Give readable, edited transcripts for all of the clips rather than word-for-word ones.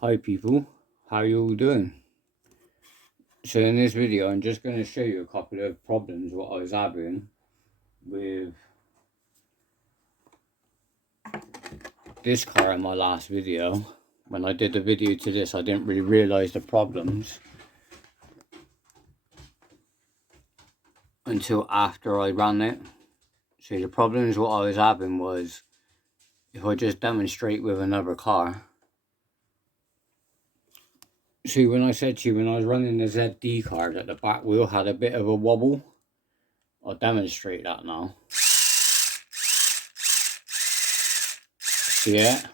Hi people, how you all doing? So in this video I'm just going to show you a couple of problems what I was having with this car in my last video. When I did the video to this I didn't really realise the problems until after I ran it. So the problems what I was having was, if I just demonstrate with another car. See, when I said to you when I was running the ZD car that the back wheel had a bit of a wobble, I'll demonstrate that now. See it?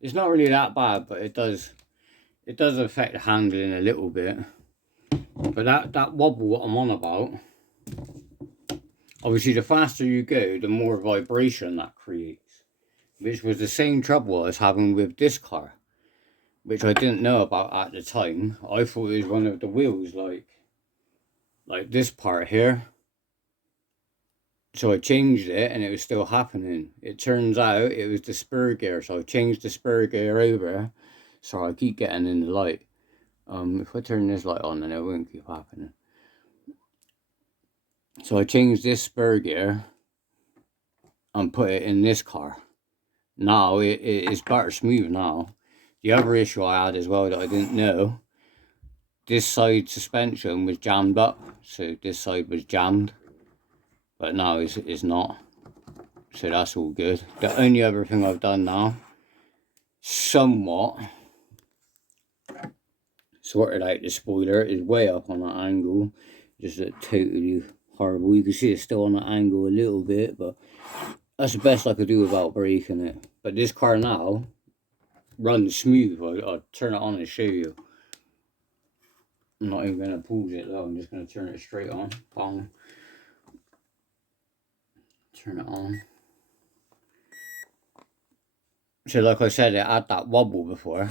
It's not really that bad, but it does affect the handling a little bit. But that wobble what I'm on about, obviously the faster you go, the more vibration that creates, which was the same trouble I was having with this car, which I didn't know about at the time. I thought it was one of the wheels, like this part here. So I changed it and it was still happening. It turns out it was the spur gear, so I changed the spur gear over. Sorry, I keep getting in the light. If I turn this light on then it won't keep happening. So I changed this spur gear and put it in this car. Now it is better smooth now. The other issue I had as well that I didn't know, this side suspension was jammed up, so this side was jammed, but now it's not, so that's all good. The only other thing I've done now, somewhat sorted out the spoiler, is way up on that angle, just totally horrible. You can see it's still on that angle a little bit, but that's the best I could do without breaking it. But this car now runs smooth. I'll turn it on and show you. I'm not even going to pause it though, I'm just going to turn it straight on. Bang. Turn it on. So like I said, it had that wobble before.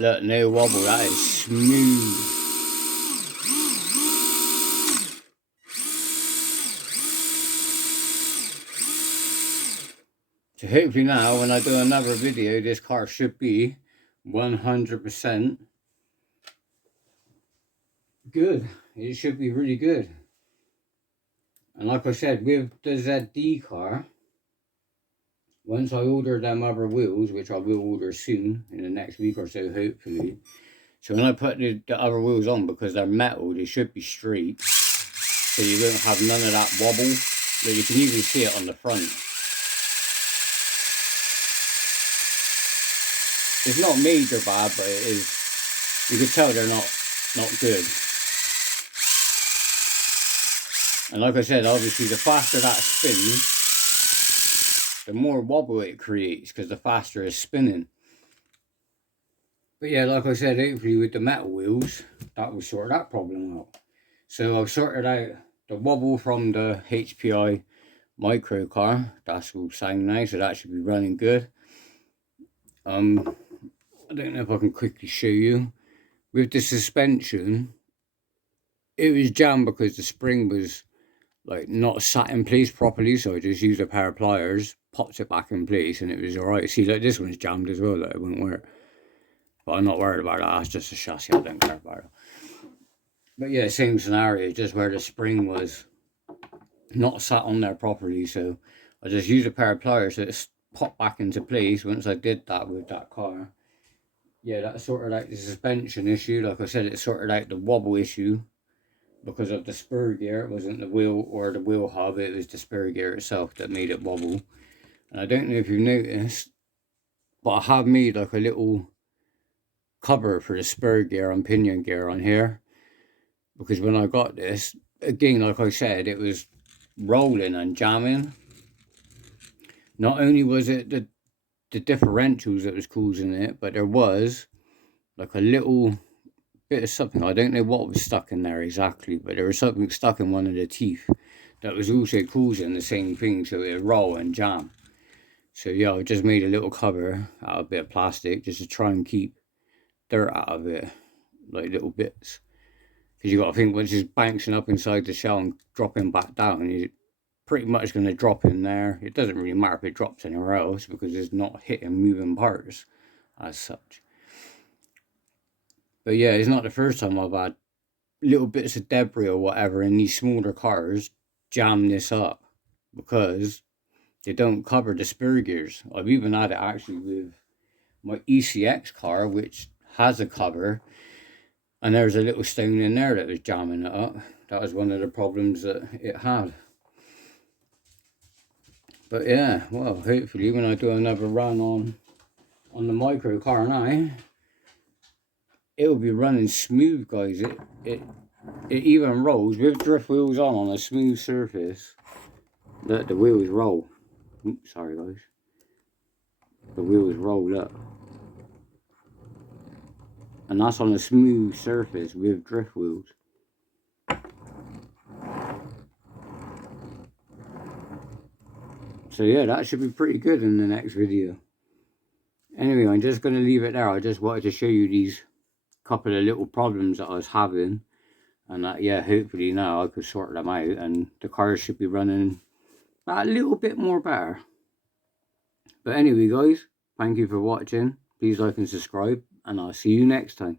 Look, no wobble, that is smooth. So hopefully now, when I do another video, this car should be 100% good. It should be really good. And like I said, with the ZD car, once I order them other wheels, which I will order soon, in the next week or so, hopefully. So when I put the other wheels on, because they're metal, they should be straight. So you won't have none of that wobble. But you can even see it on the front. It's not major bad, but it is, you can tell they're not good. And like I said, obviously the faster that spins, the more wobble it creates, because the faster it's spinning. But yeah, like I said, hopefully with the metal wheels, that will sort that problem out. So I've sorted out the wobble from the HPI micro car. That's all sound nice, so that should be running good. I don't know if I can quickly show you. With the suspension, it was jammed because the spring was like not sat in place properly, so I just used a pair of pliers, popped it back in place, and it was alright. See, like this one's jammed as well, like it wouldn't work. But I'm not worried about that, that's just a chassis, I don't care about it. But yeah, same scenario, just where the spring was not sat on there properly, so I just used a pair of pliers so it's popped back into place. Once I did that with that car, yeah, that sorted out the suspension issue. Like I said, it sorted out the wobble issue because of the spur gear. It wasn't the wheel or the wheel hub, it was the spur gear itself that made it wobble. And I don't know if you've noticed, but I have made like a little cover for the spur gear and pinion gear on here, because when I got this, again, like I said, it was rolling and jamming. Not only was it the differentials that was causing it, but there was like a little bit of something, I don't know what was stuck in there exactly, but there was something stuck in one of the teeth that was also causing the same thing, so it would roll and jam. So yeah, I just made a little cover out of a bit of plastic just to try and keep dirt out of it, like little bits. Because you got to think, once it's bouncing up inside the shell and dropping back down, you're pretty much going to drop in there. It doesn't really matter if it drops anywhere else because it's not hitting moving parts as such. But yeah, it's not the first time I've had little bits of debris or whatever in these smaller cars jam this up because they don't cover the spur gears. I've even had it actually with my ECX car, which has a cover, and there's a little stone in there that was jamming it up. That was one of the problems that it had. But yeah, well, hopefully when I do another run on the micro car now, it will be running smooth, guys. It even rolls with drift wheels on a smooth surface. The wheels roll. Oops, sorry guys. The wheels roll up. And that's on a smooth surface with drift wheels. So yeah, that should be pretty good in the next video. Anyway, I'm just going to leave it there. I just wanted to show you these couple of little problems that I was having. And that, yeah, hopefully now I could sort them out and the car should be running a little bit more better. But anyway guys, thank you for watching. Please like and subscribe, and I'll see you next time.